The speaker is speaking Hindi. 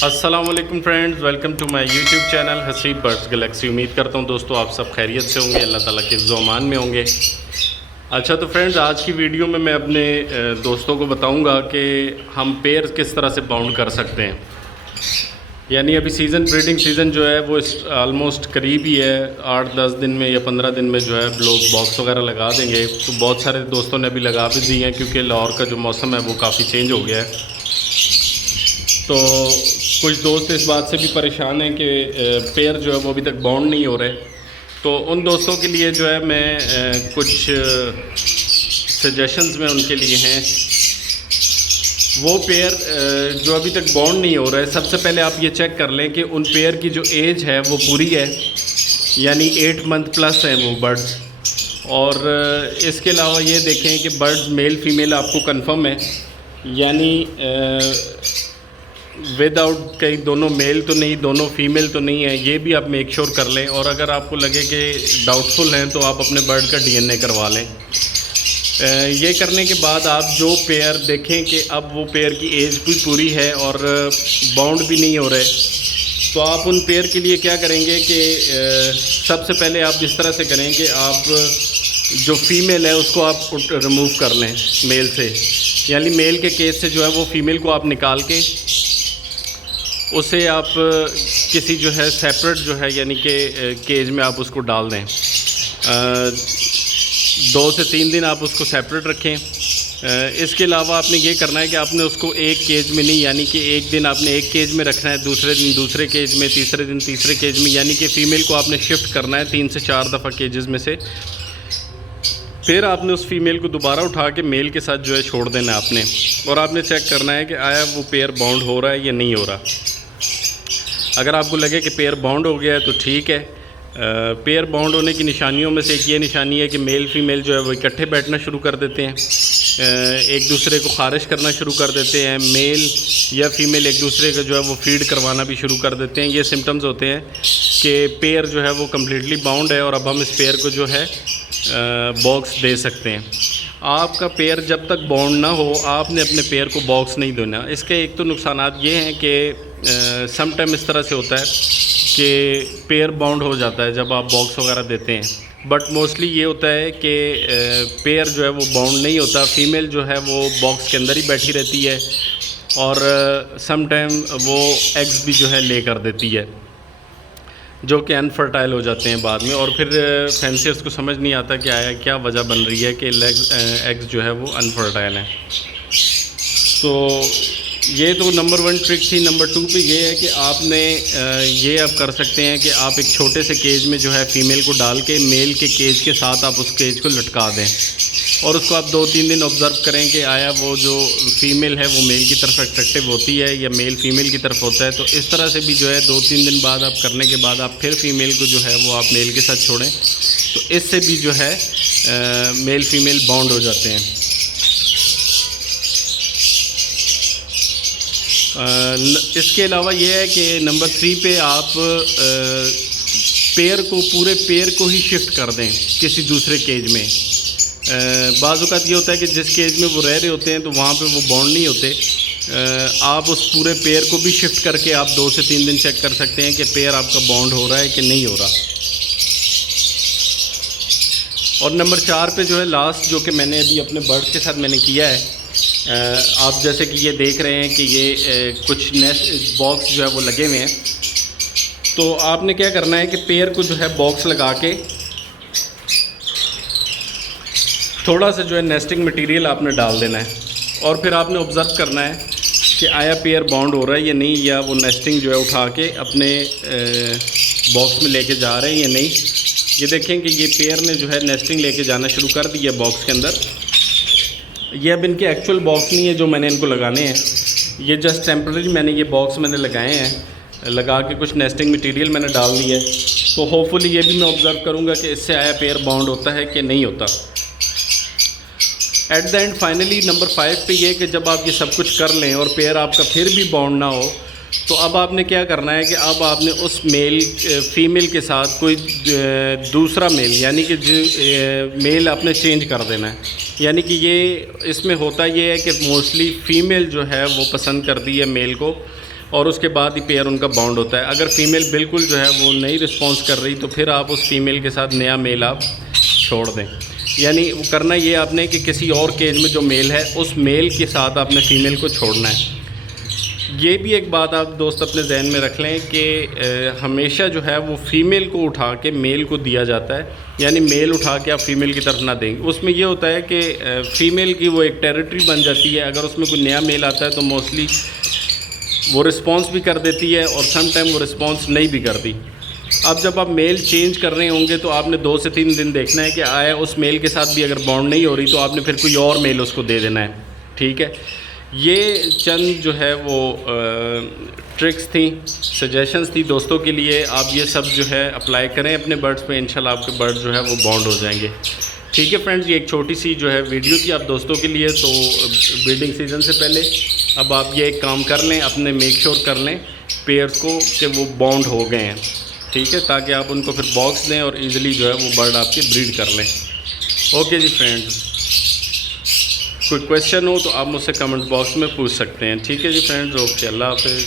अस्सलामुअलैकुम friends, welcome to my YouTube channel Haseeb birds galaxy. उम्मीद करता हूँ दोस्तों आप सब खैरियत से होंगे, अल्लाह ताला के ज़मान में होंगे। अच्छा तो फ्रेंड्स, आज की वीडियो में मैं अपने दोस्तों को बताऊंगा कि हम पेयर किस तरह से बाउंड कर सकते हैं। यानी अभी ब्रीडिंग सीज़न जो है वो ऑलमोस्ट करीब ही है। 8-10 दिन में या 15 दिन में जो है लोग बॉक्स वगैरह लगा देंगे। तो बहुत सारे दोस्तों ने अभी लगा भी दी हैं क्योंकि लाहौर का जो मौसम है वो काफ़ी चेंज हो गया है। तो कुछ दोस्त इस बात से भी परेशान हैं कि पेयर जो है वो अभी तक बाउंड नहीं हो रहे। तो उन दोस्तों के लिए जो है मैं कुछ सजेशंस में उनके लिए हैं। वो पेयर जो अभी तक बाउंड नहीं हो रहा है, सबसे पहले आप ये चेक कर लें कि उन पेयर की जो एज है वो पूरी है, यानी 8 मंथ प्लस हैं वो बर्ड्स। और इसके अलावा ये देखें कि बर्ड्स मेल फीमेल आपको कंफर्म है, यानी विदाउट कहीं दोनों मेल तो नहीं, दोनों फीमेल तो नहीं है, ये भी आप मेक श्योर कर लें। और अगर आपको लगे कि डाउटफुल हैं तो आप अपने बर्ड का डीएनए करवा लें। ये करने के बाद आप जो पेयर देखें कि अब वो पेयर की एज भी पूरी है और बाउंड भी नहीं हो रहे, तो आप उन पेयर के लिए क्या करेंगे कि सबसे पहले आप इस तरह से करें कि आप जो फीमेल है उसको आप रिमूव कर लें मेल से, यानी मेल के केज से जो है वो फीमेल को आप निकाल के उसे आप किसी जो है सेपरेट जो है यानी कि केज में आप उसको डाल दें। 2 से 3 दिन आप उसको सेपरेट रखें। इसके अलावा आपने ये करना है कि आपने उसको एक केज में नहीं, यानी कि एक दिन आपने एक केज में रखना है, दूसरे दिन दूसरे केज में, तीसरे दिन तीसरे केज में, यानी कि फ़ीमेल को आपने शिफ्ट करना है 3 से 4 दफ़ा केजेस में से। फिर आपने उस फीमेल को दोबारा उठा के मेल के साथ जो है छोड़ देना है आपने, और आपने चेक करना है कि आया वो पेयर बाउंड हो रहा है या नहीं हो रहा। अगर आपको लगे कि पेयर बाउंड हो गया है तो ठीक है। पेयर बाउंड होने की निशानियों में से एक ये निशानी है कि मेल फीमेल जो है वो इकट्ठे बैठना शुरू कर देते हैं, एक दूसरे को खारिश करना शुरू कर देते हैं। मेल या फीमेल एक दूसरे को जो है वो फीड करवाना भी शुरू कर देते हैं। ये सिम्टम्स होते हैं कि पेयर जो है वो कम्प्लीटली बाउंड है और अब हम इस पेयर को जो है बॉक्स दे सकते हैं। आपका पेयर जब तक बाउंड ना हो आपने अपने पेयर को बॉक्स नहीं देना। इसके एक तो नुकसानात ये हैं कि सम टाइम इस तरह से होता है कि पेयर बाउंड हो जाता है जब आप बॉक्स वगैरह देते हैं, बट मोस्टली ये होता है कि पेयर जो है वो बाउंड नहीं होता, फीमेल जो है वो बॉक्स के अंदर ही बैठी रहती है और सम टाइम वो एग्स भी जो है ले कर देती है, जो कि अनफर्टाइल हो जाते हैं बाद में। और फिर फैंसियर्स को समझ नहीं आता कि आया क्या वजह बन रही है कि एग्स जो है वो अनफर्टाइल हैं। तो ये तो नंबर 1 ट्रिक थी। नंबर 2 पे ये है कि आपने ये अब कर सकते हैं कि आप एक छोटे से केज में जो है फ़ीमेल को डाल के मेल के केज के साथ आप उस केज को लटका दें और उसको आप 2-3 दिन ऑब्ज़र्व करें कि आया वो जो फ़ीमेल है वो मेल की तरफ अट्रैक्टिव होती है या मेल फ़ीमेल की तरफ होता है। तो इस तरह से भी जो है 2-3 दिन बाद आप करने के बाद आप फिर फ़ीमेल को जो है वो आप मेल के साथ छोड़ें, तो इससे भी जो है मेल फ़ीमेल बाउंड हो जाते हैं। इसके अलावा ये है कि नंबर 3 पे आप पेयर को, पूरे पेयर को ही शिफ्ट कर दें किसी दूसरे केज में। बाज़ औक़ात ये होता है कि जिस केज में वो रह रहे होते हैं तो वहाँ पे वो बाउंड नहीं होते। आप उस पूरे पेयर को भी शिफ्ट करके आप 2 से 3 दिन चेक कर सकते हैं कि पेयर आपका बाउंड हो रहा है कि नहीं हो रहा। और नंबर 4 पे जो है लास्ट, जो कि मैंने अभी अपने बर्ड्स के साथ मैंने किया है, आप जैसे कि ये देख रहे हैं कि ये कुछ नेस्ट बॉक्स जो है वो लगे हुए हैं। तो आपने क्या करना है कि पेयर को जो है बॉक्स लगा के थोड़ा सा जो है नेस्टिंग मटेरियल आपने डाल देना है और फिर आपने ऑब्ज़र्व करना है कि आया पेयर बाउंड हो रहा है या नहीं, या वो नेस्टिंग जो है उठा के अपने बॉक्स में लेके जा रहे हैं या नहीं। ये देखें कि ये पेयर ने जो है नेस्टिंग लेके जाना शुरू कर दी है बॉक्स के अंदर। ये अब इनके एक्चुअल बॉक्स नहीं है जो मैंने इनको लगाने हैं, ये जस्ट टेम्परेरी मैंने ये बॉक्स मैंने लगाए हैं, लगा के कुछ नेस्टिंग मटेरियल मैंने डाल दी है। तो होपफुली ये भी मैं ऑब्ज़र्व करूँगा कि इससे आया पेयर बाउंड होता है कि नहीं होता। At the end finally number 5 पे ये कि जब आप ये सब कुछ कर लें और पेयर आपका फिर भी बाउंड ना हो, तो अब आपने क्या करना है कि अब आपने उस फीमेल के साथ कोई दूसरा मेल, यानी कि जो मेल आपने चेंज कर देना है। यानी कि ये इसमें होता ये है कि मोस्टली फ़ीमेल जो है वो पसंद करती है मेल को, और उसके बाद ही पेयर उनका बॉन्ड होता है। अगर फ़ीमेल बिल्कुल जो है वो नहीं रिस्पॉन्स कर रही तो फिर आप उस फीमेल के साथ नया मेल आप छोड़ दें। यानी वो करना ये आपने कि किसी और केज में जो मेल है उस मेल के साथ आपने फ़ीमेल को छोड़ना है। ये भी एक बात आप दोस्त अपने जहन में रख लें कि हमेशा जो है वो फ़ीमेल को उठा के मेल को दिया जाता है, यानी मेल उठा के आप फ़ीमेल की तरफ ना देंगे। उसमें ये होता है कि फ़ीमेल की वो एक टेरिटरी बन जाती है। अगर उसमें कोई नया मेल आता है तो मोस्टली वो रिस्पॉन्स भी कर देती है और सम टाइम वो रिस्पॉन्स नहीं भी करती। अब जब आप मेल चेंज कर रहे होंगे तो आपने 2 से 3 दिन देखना है कि आया उस मेल के साथ भी अगर बॉन्ड नहीं हो रही तो आपने फिर कोई और मेल उसको दे देना है। ठीक है, ये चंद जो है वो ट्रिक्स थी, सजेशंस थी दोस्तों के लिए। आप ये सब जो है अप्लाई करें अपने बर्ड्स पे, इंशाल्लाह आपके बर्ड जो है वो बॉन्ड हो जाएंगे। ठीक है फ्रेंड्स, ये एक छोटी सी जो है वीडियो थी आप दोस्तों के लिए। तो ब्रीडिंग सीज़न से पहले अब आप ये एक काम कर लें, अपने मेक श्योर कर लें पेयर्स को कि वो बॉन्ड हो गए हैं। ठीक है, ताकि आप उनको फिर बॉक्स दें और इजीली जो है वो बर्ड आपके ब्रीड कर लें। ओके जी फ्रेंड्स, कोई क्वेश्चन हो तो आप मुझसे कमेंट बॉक्स में पूछ सकते हैं। ठीक है जी फ्रेंड्स, ओके, अल्लाह हाफ़िज़।